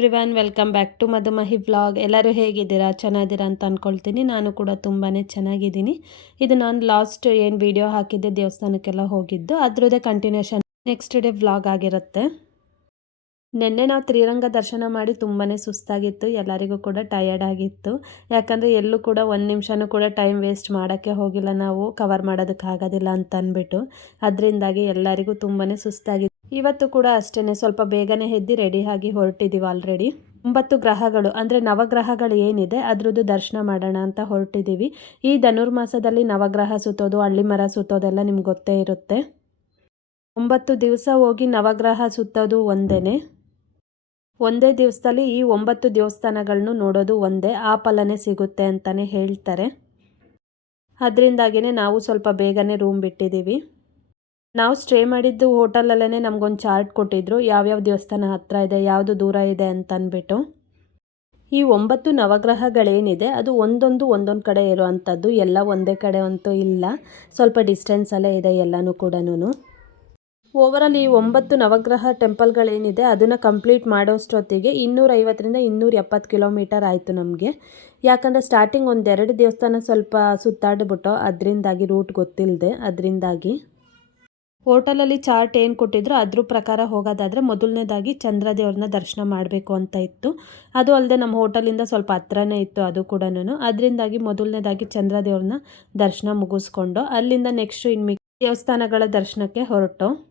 Hello everyone welcome back to Madhumahi vlog ಎಲ್ಲರೂ ಹೇಗಿದ್ದೀರಾ? ಚೆನ್ನಾಗಿದ್ದೀರಾ ಅಂತ ಅಂದ್ಕೊಳ್ತೀನಿ ನಾನು ಕೂಡ ತುಂಬಾ ಚೆನ್ನಾಗಿದ್ದೀನಿ. ಇದು ನಾನು ಲಾಸ್ಟ್ ಏನು ವಿಡಿಯೋ ಹಾಕಿದ್ದೆ, ದೇವಸ್ಥಾನಕ್ಕೆಲ್ಲ ಹೋಗಿದ್ದು. ಅದರದ್ದೇ ಕಂಟಿನ್ಯೂಷನ್ ನೆಕ್ಸ್ಟ್ ಡೇ ವ್ಲಾಗ್ ಆಗಿರುತ್ತೆ. ನಿನ್ನೆ ನಾವು ತ್ರಿರಂಗ ದರ್ಶನ ಮಾಡಿ ತುಂಬಾ ಸುಸ್ತಾಗಿತ್ತು. ಎಲ್ಲರಿಗೂ ಕೂಡ ಟಯರ್ಡ್ ಆಗಿತ್ತು. ಯಾಕಂದರೆ ಎಲ್ಲೂ ಕೂಡ ಒಂದು ನಿಮಿಷನೂ ಕೂಡ ಟೈಮ್ ವೇಸ್ಟ್ ಮಾಡೋಕ್ಕೆ ಹೋಗಿಲ್ಲ ನಾವು. ಕವರ್ ಮಾಡೋದಕ್ಕಾಗೋದಿಲ್ಲ ಅಂತ ಅಂದ್ಬಿಟ್ಟು ಅದರಿಂದಾಗಿ ಎಲ್ಲರಿಗೂ ತುಂಬಾ ಸುಸ್ತಾಗಿತ್ತು ಇವತ್ತು ಕೂಡ ಅಷ್ಟೇ ಸ್ವಲ್ಪ ಬೇಗನೆ ಎದ್ದು ರೆಡಿ ಆಗಿ ಹೊರಟಿದ್ದೀವಿ ಆಲ್ರೆಡಿ ಒಂಬತ್ತು ಗ್ರಹಗಳು, ಅಂದರೆ ನವಗ್ರಹಗಳು ಏನಿದೆ, ಅದರದ್ದು ದರ್ಶನ ಮಾಡೋಣ ಅಂತ ಹೊರಟಿದ್ದೀವಿ ಈ ಧನುರ್ಮಾಸದಲ್ಲಿ ನವಗ್ರಹ ಸುತ್ತೋದು, ಹಳ್ಳಿ ಮರ ಸುತ್ತೋದೆಲ್ಲ ನಿಮ್ಗೆ ಗೊತ್ತೇ ಇರುತ್ತೆ. ಒಂಬತ್ತು ದಿವಸ ಹೋಗಿ ನವಗ್ರಹ ಸುತ್ತೋದು ಒಂದೇ ಒಂದೇ ದಿವಸದಲ್ಲಿ ಈ ಒಂಬತ್ತು ದೇವಸ್ಥಾನಗಳನ್ನು ನೋಡೋದು ಒಂದೇ. ಆ ಫಲನೇ ಸಿಗುತ್ತೆ ಅಂತಲೇ ಹೇಳ್ತಾರೆ. ಅದರಿಂದಾಗಿಯೇ ನಾವು ಸ್ವಲ್ಪ ಬೇಗನೆ ರೂಮ್ ಬಿಟ್ಟಿದ್ದೀವಿ ನಾವು ಸ್ಟೇ ಮಾಡಿದ್ದು ಹೋಟೆಲಲ್ಲೇ ನಮಗೊಂದು ಚಾರ್ಟ್ ಕೊಟ್ಟಿದ್ರು. ಯಾವ್ಯಾವ ದೇವಸ್ಥಾನ ಹತ್ತಿರ ಇದೆ, ಯಾವುದು ದೂರ ಇದೆ ಅಂತ ಅಂದ್ಬಿಟ್ಟು. ಈ ಒಂಬತ್ತು ನವಗ್ರಹಗಳೇನಿದೆ, ಅದು ಒಂದೊಂದು ಒಂದೊಂದು ಕಡೆ ಇರುವಂಥದ್ದು. ಎಲ್ಲ ಒಂದೇ ಕಡೆ ಅಂತೂ ಇಲ್ಲ. ಸ್ವಲ್ಪ ಡಿಸ್ಟೆನ್ಸಲ್ಲೇ ಇದೆ ಎಲ್ಲನೂ ಕೂಡ ಓವರಾಲ್ ಈ ಒಂಬತ್ತು ನವಗ್ರಹ ಟೆಂಪಲ್ಗಳೇನಿದೆ ಅದನ್ನು ಕಂಪ್ಲೀಟ್ ಮಾಡೋಷ್ಟೊತ್ತಿಗೆ ಇನ್ನೂರೈವತ್ತರಿಂದ ಇನ್ನೂರ ಎಪ್ಪತ್ತು ಕಿಲೋಮೀಟರ್ ಆಯಿತು ನಮಗೆ. ಯಾಕಂದರೆ ಸ್ಟಾರ್ಟಿಂಗ್ ಒಂದೆರಡು ದೇವಸ್ಥಾನ ಸ್ವಲ್ಪ ಸುತ್ತಾಡಿಬಿಟ್ಟು ಅದರಿಂದಾಗಿ ರೂಟ್ ಗೊತ್ತಿಲ್ಲದೆ ಅದರಿಂದಾಗಿ. ಹೋಟೆಲಲ್ಲಿ ಚಾರ್ಟ್ ಏನು ಕೊಟ್ಟಿದ್ರು ಅದ್ರ ಪ್ರಕಾರ ಹೋಗೋದಾದರೆ ಮೊದಲನೇದಾಗಿ ಚಂದ್ರದೇವ್ರನ್ನ ದರ್ಶನ ಮಾಡಬೇಕು ಅಂತ ಇತ್ತು. ಅದು ಅಲ್ಲದೆ ನಮ್ಮ ಹೋಟೆಲಿಂದ ಸ್ವಲ್ಪ ಹತ್ರನೇ ಇತ್ತು ಅದು ಕೂಡ ಅದರಿಂದಾಗಿ ಮೊದಲನೇದಾಗಿ ಚಂದ್ರದೇವ್ರನ್ನ ದರ್ಶನ ಮುಗಿಸ್ಕೊಂಡು ಅಲ್ಲಿಂದ ನೆಕ್ಸ್ಟು ಇನ್ನು ದೇವಸ್ಥಾನಗಳ ದರ್ಶನಕ್ಕೆ ಹೊರಟು.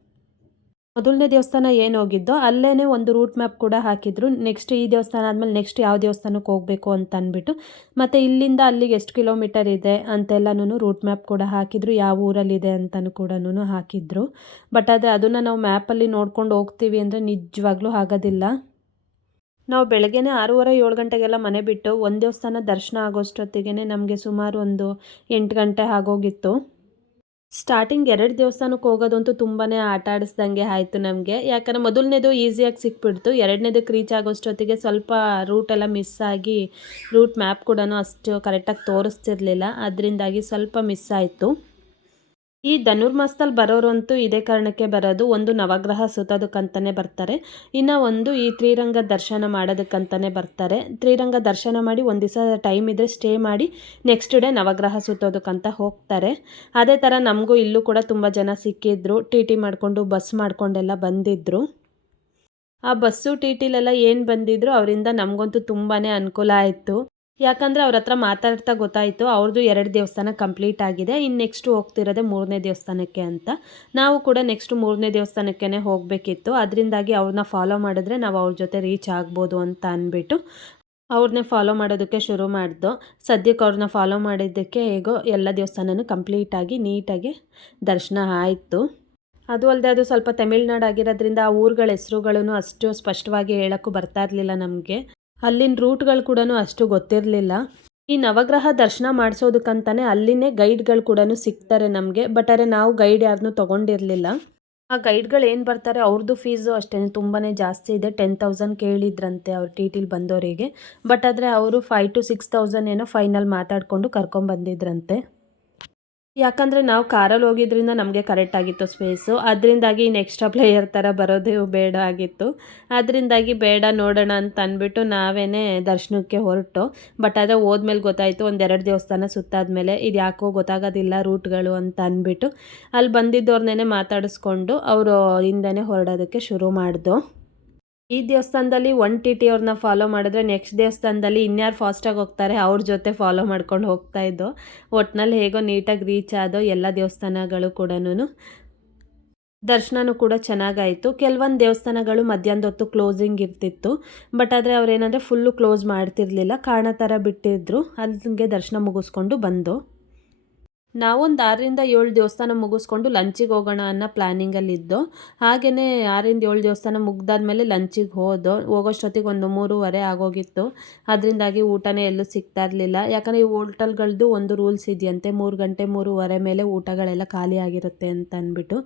ಮೊದಲನೇ ದೇವಸ್ಥಾನ ಏನು ಹೋಗಿದ್ದೋ ಅಲ್ಲೇ ಒಂದು ರೂಟ್ ಮ್ಯಾಪ್ ಕೂಡ ಹಾಕಿದ್ರು. ನೆಕ್ಸ್ಟ್ ಈ ದೇವಸ್ಥಾನ ಆದಮೇಲೆ ನೆಕ್ಸ್ಟ್ ಯಾವ ದೇವಸ್ಥಾನಕ್ಕೆ ಹೋಗಬೇಕು ಅಂತ ಅಂದ್ಬಿಟ್ಟು, ಮತ್ತು ಇಲ್ಲಿಂದ ಅಲ್ಲಿಗೆ ಎಷ್ಟು ಕಿಲೋಮೀಟರ್ ಇದೆ ಅಂತೆಲ್ಲನೂ ರೂಟ್ ಮ್ಯಾಪ್ ಕೂಡ ಹಾಕಿದ್ರು, ಯಾವ ಊರಲ್ಲಿದೆ ಅಂತಲೂ ಕೂಡ ಹಾಕಿದ್ರು. ಬಟ್ ಆದರೆ ಅದನ್ನು ನಾವು ಮ್ಯಾಪಲ್ಲಿ ನೋಡ್ಕೊಂಡು ಹೋಗ್ತೀವಿ ಅಂದರೆ ನಿಜವಾಗ್ಲೂ ಆಗೋದಿಲ್ಲ ನಾವು ಬೆಳಗ್ಗೆನೇ ಆರೂವರೆ ಏಳು ಗಂಟೆಗೆಲ್ಲ ಮನೆ ಬಿಟ್ಟು ಒಂದು ದೇವಸ್ಥಾನ ದರ್ಶನ ಆಗೋಷ್ಟೊತ್ತಿಗೆ ನಮಗೆ ಸುಮಾರು ಒಂದು ಎಂಟು ಗಂಟೆ ಆಗೋಗಿತ್ತು. ಸ್ಟಾರ್ಟಿಂಗ್ ಎರಡು ದೇವಸ್ಥಾನಕ್ಕೆ ಹೋಗೋದಂತೂ ತುಂಬಾ ಆಟ ಆಡಿಸ್ದಂಗೆ ಆಯಿತು ನಮಗೆ. ಯಾಕಂದರೆ ಮೊದಲನೇದು ಈಸಿಯಾಗಿ ಸಿಕ್ಬಿಡ್ತು. ಎರಡನೇದಕ್ಕೆ ರೀಚ್ ಆಗೋಷ್ಟೊತ್ತಿಗೆ ಸ್ವಲ್ಪ ರೂಟೆಲ್ಲ ಮಿಸ್ ಆಗಿ ರೂಟ್ ಮ್ಯಾಪ್ ಕೂಡ ಅಷ್ಟು ಕರೆಕ್ಟಾಗಿ ತೋರಿಸ್ತಿರ್ಲಿಲ್ಲ. ಅದರಿಂದಾಗಿ ಸ್ವಲ್ಪ ಮಿಸ್ ಆಯಿತು. ಈ ಧನುರ್ಮಾಸದಲ್ಲಿ ಬರೋರಂತೂ ಇದೇ ಕಾರಣಕ್ಕೆ ಬರೋದು ಒಂದು ನವಗ್ರಹ ಸುತ್ತೋದಕ್ಕಂತಲೇ ಬರ್ತಾರೆ. ಇನ್ನು ಒಂದು ಈ ತ್ರಿರಂಗ ದರ್ಶನ ಮಾಡೋದಕ್ಕಂತಲೇ ಬರ್ತಾರೆ. ತ್ರಿರಂಗ ದರ್ಶನ ಮಾಡಿ ಒಂದು ದಿವಸ ಟೈಮ್ ಇದ್ದರೆ ಸ್ಟೇ ಮಾಡಿ ನೆಕ್ಸ್ಟ್ ಡೇ ನವಗ್ರಹ ಸುತ್ತೋದಕ್ಕಂತ ಹೋಗ್ತಾರೆ. ಅದೇ ಥರ ನಮಗೂ ಇಲ್ಲೂ ಕೂಡ ತುಂಬ ಜನ ಸಿಕ್ಕಿದ್ರು. ಟಿ ಟಿ ಮಾಡಿಕೊಂಡು ಬಸ್ ಮಾಡಿಕೊಂಡೆಲ್ಲ ಬಂದಿದ್ದರು ಆ ಬಸ್ಸು ಟಿ ಟಿಲೆಲ್ಲ ಏನು ಬಂದಿದ್ರು, ಅವರಿಂದ ನಮಗಂತೂ ತುಂಬಾ ಅನುಕೂಲ ಆಯಿತು. ಯಾಕಂದರೆ ಅವ್ರ ಹತ್ರ ಮಾತಾಡ್ತಾ ಗೊತ್ತಾಯಿತು ಅವ್ರದ್ದು ಎರಡು ದೇವಸ್ಥಾನ ಕಂಪ್ಲೀಟ್ ಆಗಿದೆ ಇನ್ನು ನೆಕ್ಸ್ಟ್ ಹೋಗ್ತಿರೋದೆ ಮೂರನೇ ದೇವಸ್ಥಾನಕ್ಕೆ ಅಂತ. ನಾವು ಕೂಡ ನೆಕ್ಸ್ಟ್ ಮೂರನೇ ದೇವಸ್ಥಾನಕ್ಕೇ ಹೋಗಬೇಕಿತ್ತು, ಅದರಿಂದಾಗಿ ಅವ್ರನ್ನ ಫಾಲೋ ಮಾಡಿದ್ರೆ ನಾವು ಅವ್ರ ಜೊತೆ ರೀಚ್ ಆಗ್ಬೋದು ಅಂತ ಅಂದ್ಬಿಟ್ಟು ಅವ್ರನ್ನೇ ಫಾಲೋ ಮಾಡೋದಕ್ಕೆ ಶುರು ಮಾಡಿದ್ದು ಸದ್ಯಕ್ಕೆ ಅವ್ರನ್ನ ಫಾಲೋ ಮಾಡಿದ್ದಕ್ಕೆ ಹೇಗೋ ಎಲ್ಲ ದೇವಸ್ಥಾನನೂ ಕಂಪ್ಲೀಟಾಗಿ ನೀಟಾಗಿ ದರ್ಶನ ಆಯಿತು. ಅದು ಅಲ್ಲದೆ ಅದು ಸ್ವಲ್ಪ ತಮಿಳ್ನಾಡು ಆಗಿರೋದ್ರಿಂದ ಆ ಊರುಗಳ ಹೆಸರುಗಳನ್ನು ಅಷ್ಟು ಸ್ಪಷ್ಟವಾಗಿ ಹೇಳೋಕ್ಕೂ ಬರ್ತಾ ಇರಲಿಲ್ಲ ನಮಗೆ. ಅಲ್ಲಿನ ರೂಟ್ಗಳು ಕೂಡ ಅಷ್ಟು ಗೊತ್ತಿರಲಿಲ್ಲ. ಈ ನವಗ್ರಹ ದರ್ಶನ ಮಾಡಿಸೋದಕ್ಕಂತಾನೆ ಅಲ್ಲಿನೇ ಗೈಡ್ಗಳು ಕೂಡ ಸಿಗ್ತಾರೆ ನಮಗೆ, ಬಟ್ ಆದರೆ ನಾವು ಗೈಡ್ ಯಾರನ್ನೂ ತೊಗೊಂಡಿರಲಿಲ್ಲ. ಆ ಗೈಡ್ಗಳು ಏನು ಬರ್ತಾರೆ ಅವ್ರದ್ದು ಫೀಸು ಅಷ್ಟೇ ತುಂಬಾ ಜಾಸ್ತಿ ಇದೆ, ಟೆನ್ ತೌಸಂಡ್ ಕೇಳಿದ್ರಂತೆ ಅವ್ರು ಟಿ ಟಿಲಿ ಬಂದವರಿಗೆ ಬಟ್ ಆದರೆ ಅವರು ಫೈವ್ ಟು ಸಿಕ್ಸ್ ತೌಸಂಡ್ ಏನೋ ಫೈನಲ್ ಮಾತಾಡಿಕೊಂಡು ಕರ್ಕೊಂಬಂದಿದ್ರಂತೆ. ಯಾಕಂದರೆ ನಾವು ಕಾರಲ್ಲಿ ಹೋಗಿದ್ರಿಂದ ನಮಗೆ ಕರೆಕ್ಟ್ ಆಗಿತ್ತು ಸ್ಪೇಸು ಅದರಿಂದಾಗಿ ಇನ್ನು ಎಕ್ಸ್ಟ್ರಾ ಪ್ಲೇಯರ್ ಥರ ಬರೋದೇ ಬೇಡ ಆಗಿತ್ತು. ಅದರಿಂದಾಗಿ ಬೇಡ ನೋಡೋಣ ಅಂತ ಅಂದ್ಬಿಟ್ಟು ನಾವೇ ದರ್ಶನಕ್ಕೆ ಹೊರಟು. ಬಟ್ ಆದರೆ ಹೋದ್ಮೇಲೆ ಗೊತ್ತಾಯಿತು ಒಂದೆರಡು ದೇವಸ್ಥಾನ ಸುತ್ತಾದ್ಮೇಲೆ ಇದು ಯಾಕೋ ಗೊತ್ತಾಗೋದಿಲ್ಲ ರೂಟ್ಗಳು ಅಂತ ಅಂದ್ಬಿಟ್ಟು. ಅಲ್ಲಿ ಬಂದಿದ್ದವ್ರನ್ನೇ ಮಾತಾಡಿಸ್ಕೊಂಡು ಅವರು ಹಿಂದೆ ಹೊರಡೋದಕ್ಕೆ ಶುರು ಮಾಡ್ದು. ಈ ದೇವಸ್ಥಾನದಲ್ಲಿ ಒನ್ ಟಿ ಟಿ ಅವ್ರನ್ನ ಫಾಲೋ ಮಾಡಿದ್ರೆ ನೆಕ್ಸ್ಟ್ ದೇವಸ್ಥಾನದಲ್ಲಿ ಇನ್ಯಾರು ಫಾಸ್ಟಾಗಿ ಹೋಗ್ತಾರೆ ಅವ್ರ ಜೊತೆ ಫಾಲೋ ಮಾಡ್ಕೊಂಡು ಹೋಗ್ತಾ ಇದ್ದೋ, ಒಟ್ನಲ್ಲಿ ಹೇಗೋ ನೀಟಾಗಿ ರೀಚ್ ಆದೋ ಎಲ್ಲ ದೇವಸ್ಥಾನಗಳು ಕೂಡ ದರ್ಶನನೂ ಕೂಡ ಚೆನ್ನಾಗಾಯಿತು. ಕೆಲವೊಂದು ದೇವಸ್ಥಾನಗಳು ಮಧ್ಯಾಹ್ನದ ಹೊತ್ತು ಕ್ಲೋಸಿಂಗ್ ಇರ್ತಿತ್ತು. ಬಟ್ ಆದರೆ ಅವ್ರೇನಂದರೆ ಫುಲ್ಲು ಕ್ಲೋಸ್ ಮಾಡ್ತಿರ್ಲಿಲ್ಲ. ಕಾರಣ ಥರ ಬಿಟ್ಟಿದ್ರು. ಅಲ್ಲಿಗೆ ದರ್ಶನ ಮುಗಿಸ್ಕೊಂಡು ಬಂದು. ನಾವೊಂದು ಆರರಿಂದ ಏಳು ದೇವಸ್ಥಾನ ಮುಗಿಸ್ಕೊಂಡು ಲಂಚಿಗೆ ಹೋಗೋಣ ಅನ್ನೋ ಪ್ಲ್ಯಾನಿಂಗಲ್ಲಿದ್ದು ಹಾಗೆಯೇ ಆರರಿಂದ ಏಳು ದೇವಸ್ಥಾನ ಮುಗ್ದಾದ್ಮೇಲೆ ಲಂಚಿಗೆ ಹೋದೋ, ಹೋಗೋಷ್ಟೊತ್ತಿಗೆ ಒಂದು ಮೂರುವರೆ ಆಗೋಗಿತ್ತು. ಅದರಿಂದಾಗಿ ಊಟನೇ ಎಲ್ಲೂ ಸಿಗ್ತಾ ಇರಲಿಲ್ಲ. ಯಾಕಂದರೆ ಈ ಹೋಟೆಲ್ಗಳದ್ದು ಒಂದು ರೂಲ್ಸ್ ಇದೆಯಂತೆ, ಮೂರು ಗಂಟೆ ಮೂರುವರೆ ಮೇಲೆ ಊಟಗಳೆಲ್ಲ ಖಾಲಿ ಆಗಿರುತ್ತೆ ಅಂತ ಅಂದ್ಬಿಟ್ಟು.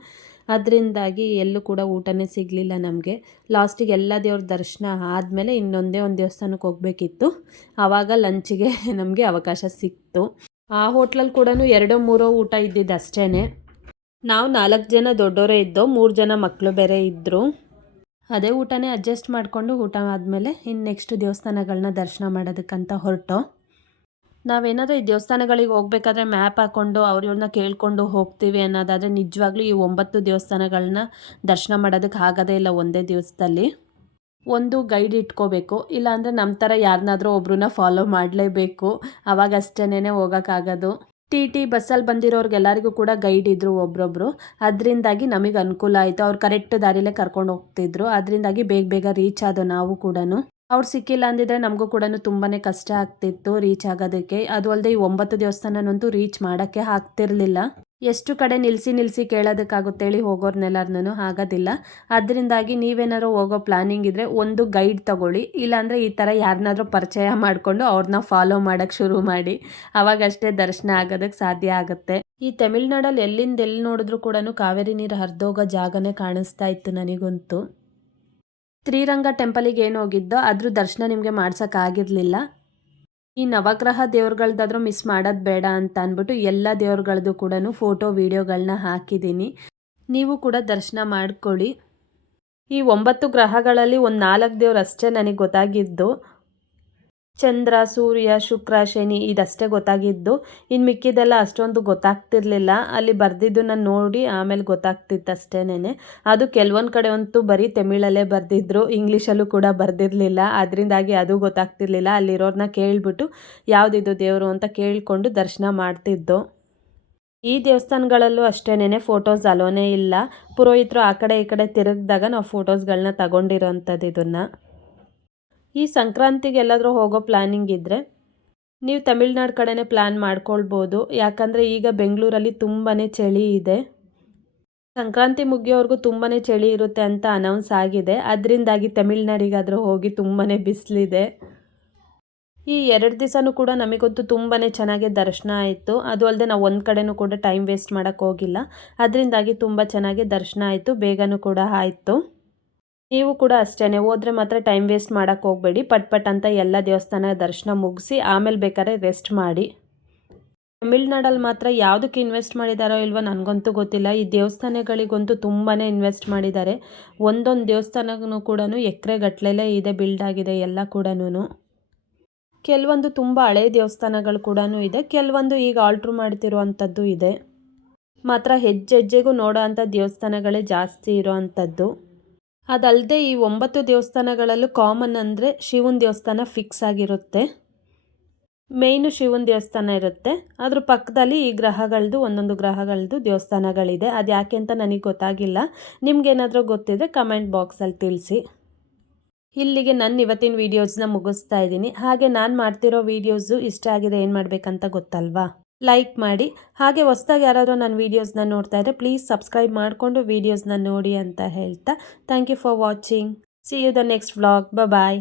ಅದರಿಂದಾಗಿ ಎಲ್ಲೂ ಕೂಡ ಊಟನೇ ಸಿಗಲಿಲ್ಲ ನಮಗೆ. ಲಾಸ್ಟಿಗೆ ಎಲ್ಲ ದೇವ್ರ ದರ್ಶನ ಆದಮೇಲೆ ಇನ್ನೊಂದೇ ಒಂದು ದೇವಸ್ಥಾನಕ್ಕೆ ಹೋಗಬೇಕಿತ್ತು. ಆವಾಗ ಲಂಚಿಗೆ ನಮಗೆ ಅವಕಾಶ ಸಿಕ್ತು. ಆ ಹೋಟ್ಲಲ್ಲಿ ಕೂಡ ಎರಡೋ ಮೂರೋ ಊಟ ಇದ್ದಿದ್ದು ಅಷ್ಟೇ ನಾವು ನಾಲ್ಕು ಜನ ದೊಡ್ಡವರೇ ಇದ್ದೋ ಮೂರು ಜನ ಮಕ್ಕಳು ಬೇರೆ ಇದ್ದರು ಅದೇ ಊಟನೇ ಅಡ್ಜಸ್ಟ್ ಮಾಡಿಕೊಂಡು ಊಟ ಆದಮೇಲೆ ಇನ್ನು ನೆಕ್ಸ್ಟ್ ದೇವಸ್ಥಾನಗಳನ್ನ ದರ್ಶನ ಮಾಡೋದಕ್ಕಂತ ಹೊರಟು. ನಾವೇನಾದರೂ ಈ ದೇವಸ್ಥಾನಗಳಿಗೆ ಹೋಗ್ಬೇಕಾದ್ರೆ ಮ್ಯಾಪ್ ಹಾಕ್ಕೊಂಡು ಅವ್ರ ಕೇಳಿಕೊಂಡು ಕೇಳ್ಕೊಂಡು ಹೋಗ್ತೀವಿ ಅನ್ನೋದಾದರೆ ನಿಜವಾಗ್ಲೂ ಈ ಒಂಬತ್ತು ದೇವಸ್ಥಾನಗಳನ್ನ ದರ್ಶನ ಮಾಡೋದಕ್ಕೆ ಆಗೋದೇ ಇಲ್ಲ ಒಂದೇ ದಿವಸದಲ್ಲಿ. ಒಂದು ಗೈಡ್ ಇಟ್ಕೋಬೇಕು. ಇಲ್ಲಾಂದರೆ ನಮ್ಮ ಥರ ಯಾರನ್ನಾದರೂ ಒಬ್ರನ್ನ ಫಾಲೋ ಮಾಡಲೇಬೇಕು. ಅವಾಗಷ್ಟೇನೆ ಹೋಗೋಕ್ಕಾಗೋದು. ಟಿ ಟಿ ಬಸ್ಸಲ್ಲಿ ಬಂದಿರೋರ್ಗೆಲ್ಲರಿಗೂ ಕೂಡ ಗೈಡ್ ಇದ್ದರು ಒಬ್ರೊಬ್ರು. ಅದರಿಂದಾಗಿ ನಮಗೆ ಅನುಕೂಲ ಆಯಿತು. ಅವ್ರು ಕರೆಕ್ಟ್ ದಾರಿಲೇ ಕರ್ಕೊಂಡು ಹೋಗ್ತಿದ್ರು. ಅದರಿಂದಾಗಿ ಬೇಗ ಬೇಗ ರೀಚ್ ಆದೋ ನಾವು ಕೂಡ ಅವ್ರು ಸಿಕ್ಕಿಲ್ಲ ಅಂದಿದ್ರೆ ನಮಗೂ ಕೂಡ ತುಂಬಾ ಕಷ್ಟ ಆಗ್ತಿತ್ತು ರೀಚ್ ಆಗೋದಕ್ಕೆ. ಅದು ಅಲ್ಲದೆ ಈ ಒಂಬತ್ತು ದೇವಸ್ಥಾನನಂತೂ ರೀಚ್ ಮಾಡೋಕ್ಕೆ ಆಗ್ತಿರ್ಲಿಲ್ಲ. ಎಷ್ಟು ಕಡೆ ನಿಲ್ಲಿಸಿ ನಿಲ್ಲಿಸಿ ಕೇಳೋದಕ್ಕಾಗುತ್ತೇಳಿ ಹೋಗೋರ್ನೆಲ್ಲರನ್ನೂ ಆಗೋದಿಲ್ಲ ಅದರಿಂದಾಗಿ ನೀವೇನಾದ್ರು ಹೋಗೋ ಪ್ಲಾನಿಂಗ್ ಇದ್ದರೆ ಒಂದು ಗೈಡ್ ತಗೊಳ್ಳಿ. ಇಲ್ಲಾಂದರೆ ಈ ಥರ ಯಾರನ್ನಾದ್ರೂ ಪರಿಚಯ ಮಾಡಿಕೊಂಡು ಅವ್ರನ್ನ ಫಾಲೋ ಮಾಡೋಕ್ಕೆ ಶುರು ಮಾಡಿ. ಅವಾಗಷ್ಟೇ ದರ್ಶನ ಆಗೋದಕ್ಕೆ ಸಾಧ್ಯ ಆಗುತ್ತೆ. ಈ ತಮಿಳ್ನಾಡಲ್ಲಿ ಎಲ್ಲಿಂದ ಎಲ್ಲಿ ನೋಡಿದ್ರು ಕೂಡ ಕಾವೇರಿ ನೀರು ಹರಿದೋಗೋ ಜಾಗನೇ ಕಾಣಿಸ್ತಾ ಇತ್ತು ನನಗಂತೂ. ಶ್ರೀರಂಗ ಟೆಂಪಲಿಗೆ ಏನು ಹೋಗಿದ್ದೋ ಅದ್ರ ದರ್ಶನ ನಿಮಗೆ ಮಾಡ್ಸೋಕ್ಕಾಗಿರಲಿಲ್ಲ ಈ ನವಗ್ರಹ ದೇವ್ರುಗಳ್ದಾದ್ರೂ ಮಿಸ್ ಮಾಡೋದು ಬೇಡ ಅಂತ ಅಂದ್ಬಿಟ್ಟು ಎಲ್ಲ ದೇವ್ರಗಳದ್ದು ಕೂಡ ಫೋಟೋ ವೀಡಿಯೋಗಳನ್ನ ಹಾಕಿದ್ದೀನಿ. ನೀವು ಕೂಡ ದರ್ಶನ ಮಾಡ್ಕೊಳ್ಳಿ. ಈ ಒಂಬತ್ತು ಗ್ರಹಗಳಲ್ಲಿ ಒಂದು ನಾಲ್ಕು ದೇವ್ರು ಅಷ್ಟೇ ನನಗೆ ಗೊತ್ತಾಗಿದ್ದು. ಚಂದ್ರ, ಸೂರ್ಯ, ಶುಕ್ರ, ಶನಿ ಇದಷ್ಟೇ ಗೊತ್ತಾಗಿದ್ದು ಇನ್ನು ಮಿಕ್ಕಿದೆಲ್ಲ ಅಷ್ಟೊಂದು ಗೊತ್ತಾಗ್ತಿರ್ಲಿಲ್ಲ. ಅಲ್ಲಿ ನಾನು ನೋಡಿ ಆಮೇಲೆ ಗೊತ್ತಾಗ್ತಿತ್ತು ಅಷ್ಟೇನೆ ಅದು ಕೆಲವೊಂದು ಕಡೆ ಅಂತೂ ಬರೀ ತಮಿಳಲ್ಲೇ ಬರೆದಿದ್ರು, ಇಂಗ್ಲೀಷಲ್ಲೂ ಕೂಡ ಬರೆದಿರಲಿಲ್ಲ. ಅದರಿಂದಾಗಿ ಅದು ಗೊತ್ತಾಗ್ತಿರ್ಲಿಲ್ಲ. ಅಲ್ಲಿರೋರನ್ನ ಕೇಳಿಬಿಟ್ಟು ಯಾವುದಿದು ದೇವರು ಅಂತ ಕೇಳಿಕೊಂಡು ದರ್ಶನ ಮಾಡ್ತಿದ್ದು. ಈ ದೇವಸ್ಥಾನಗಳಲ್ಲೂ ಅಷ್ಟೇನೆ ಫೋಟೋಸ್ ಅಲೋನೇ ಇಲ್ಲ. ಪುರೋಹಿತರು ಆ ಕಡೆ ಈ ಕಡೆ ತಿರುಗಿದಾಗ ನಾವು ಫೋಟೋಸ್ಗಳನ್ನ ತಗೊಂಡಿರೋಂಥದ್ದು ಇದನ್ನು. ಈ ಸಂಕ್ರಾಂತಿಗೆ ಎಲ್ಲಾದರೂ ಹೋಗೋ ಪ್ಲ್ಯಾನಿಂಗ್ ಇದ್ದರೆ ನೀವು ತಮಿಳ್ನಾಡು ಕಡೆನೇ ಪ್ಲ್ಯಾನ್ ಮಾಡ್ಕೊಳ್ಬೋದು. ಯಾಕಂದರೆ ಈಗ ಬೆಂಗಳೂರಲ್ಲಿ ತುಂಬಾ ಚಳಿ ಇದೆ. ಸಂಕ್ರಾಂತಿ ಮುಗಿಯೋವರೆಗೂ ತುಂಬಾ ಚಳಿ ಇರುತ್ತೆ ಅಂತ ಅನೌನ್ಸ್ ಆಗಿದೆ. ಅದರಿಂದಾಗಿ ತಮಿಳ್ನಾಡಿಗಾದರೂ ಹೋಗಿ ತುಂಬಾ ಬಿಸಿಲಿದೆ. ಈ ಎರಡು ದಿವಸನೂ ಕೂಡ ನಮಗಂತೂ ತುಂಬಾ ಚೆನ್ನಾಗಿ ದರ್ಶನ ಆಯಿತು. ಅದು ಅಲ್ಲದೆ ನಾವು ಒಂದು ಕಡೆನೂ ಕೂಡ ಟೈಮ್ ವೇಸ್ಟ್ ಮಾಡೋಕ್ಕೋಗಿಲ್ಲ ಅದರಿಂದಾಗಿ ತುಂಬ ಚೆನ್ನಾಗಿ ದರ್ಶನ ಆಯಿತು. ಬೇಗನೂ ಕೂಡ ಆಯಿತು. ನೀವು ಕೂಡ ಅಷ್ಟೇ ಹೋದರೆ ಮಾತ್ರ ಟೈಮ್ ವೇಸ್ಟ್ ಮಾಡೋಕ್ಕೆ ಹೋಗಬೇಡಿ, ಪಟ್ ಪಟ್ ಅಂತ ಎಲ್ಲ ದೇವಸ್ಥಾನ ದರ್ಶನ ಮುಗಿಸಿ ಆಮೇಲೆ ಬೇಕಾದ್ರೆ ರೆಸ್ಟ್ ಮಾಡಿ. ತಮಿಳ್ನಾಡಲ್ಲಿ ಮಾತ್ರ ಯಾವುದಕ್ಕೆ ಇನ್ವೆಸ್ಟ್ ಮಾಡಿದಾರೋ ಇಲ್ವೋ ನನಗಂತೂ ಗೊತ್ತಿಲ್ಲ, ಈ ದೇವಸ್ಥಾನಗಳಿಗಂತೂ ತುಂಬಾ ಇನ್ವೆಸ್ಟ್ ಮಾಡಿದ್ದಾರೆ ಒಂದೊಂದು ದೇವಸ್ಥಾನಗೂ ಕೂಡ ಎಕರೆಗಟ್ಲೆಲೇ ಇದೆ ಬಿಲ್ಡ್ ಆಗಿದೆ ಎಲ್ಲ ಕೂಡ ಕೆಲವೊಂದು ತುಂಬ ಹಳೆ ದೇವಸ್ಥಾನಗಳು ಕೂಡ ಇದೆ, ಕೆಲವೊಂದು ಈಗ ಆಲ್ಟ್ರ್ ಮಾಡ್ತಿರುವಂಥದ್ದು ಇದೆ. ಮಾತ್ರ ಹೆಜ್ಜೆ ಹೆಜ್ಜೆಗೂ ನೋಡೋ ಅಂಥ ದೇವಸ್ಥಾನಗಳೇ ಜಾಸ್ತಿ ಇರೋ ಅಂಥದ್ದು. ಅದಲ್ಲದೆ ಈ ಒಂಬತ್ತು ದೇವಸ್ಥಾನಗಳಲ್ಲೂ ಕಾಮನ್ ಅಂದರೆ ಶಿವನ ದೇವಸ್ಥಾನ ಫಿಕ್ಸ್ ಆಗಿರುತ್ತೆ. ಮೇಯ್ನು ಶಿವನ ದೇವಸ್ಥಾನ ಇರುತ್ತೆ. ಅದ್ರ ಪಕ್ಕದಲ್ಲಿ ಈ ಗ್ರಹಗಳದ್ದು ಒಂದೊಂದು ಗ್ರಹಗಳದ್ದು ದೇವಸ್ಥಾನಗಳಿದೆ. ಅದು ಯಾಕೆ ಅಂತ ನನಗೆ ಗೊತ್ತಾಗಿಲ್ಲ. ನಿಮ್ಗೇನಾದರೂ ಗೊತ್ತಿದ್ರೆ ಕಮೆಂಟ್ ಬಾಕ್ಸಲ್ಲಿ ತಿಳಿಸಿ. ಇಲ್ಲಿಗೆ ನನ್ನ ಇವತ್ತಿನ ವೀಡಿಯೋಸ್ನ ಮುಗಿಸ್ತಾ ಇದ್ದೀನಿ. ಹಾಗೆ ನಾನು ಮಾಡ್ತಿರೋ ವೀಡಿಯೋಸು ಇಷ್ಟ ಆಗಿದೆ ಏನು ಮಾಡಬೇಕಂತ ಗೊತ್ತಲ್ವಾ? ಲೈಕ್ ಮಾಡಿ. ಹಾಗೆ ಹೊಸ್ದಾಗಿ ಯಾರಾದರೂ ನನ್ನ ವೀಡಿಯೋಸ್ನ ನೋಡ್ತಾ ಇದ್ದರೆ ಪ್ಲೀಸ್ ಸಬ್ಸ್ಕ್ರೈಬ್ ಮಾಡಿಕೊಂಡು ವೀಡಿಯೋಸ್ನ ನೋಡಿ ಅಂತ ಹೇಳ್ತಾ. Thank you for watching see you the next vlog bye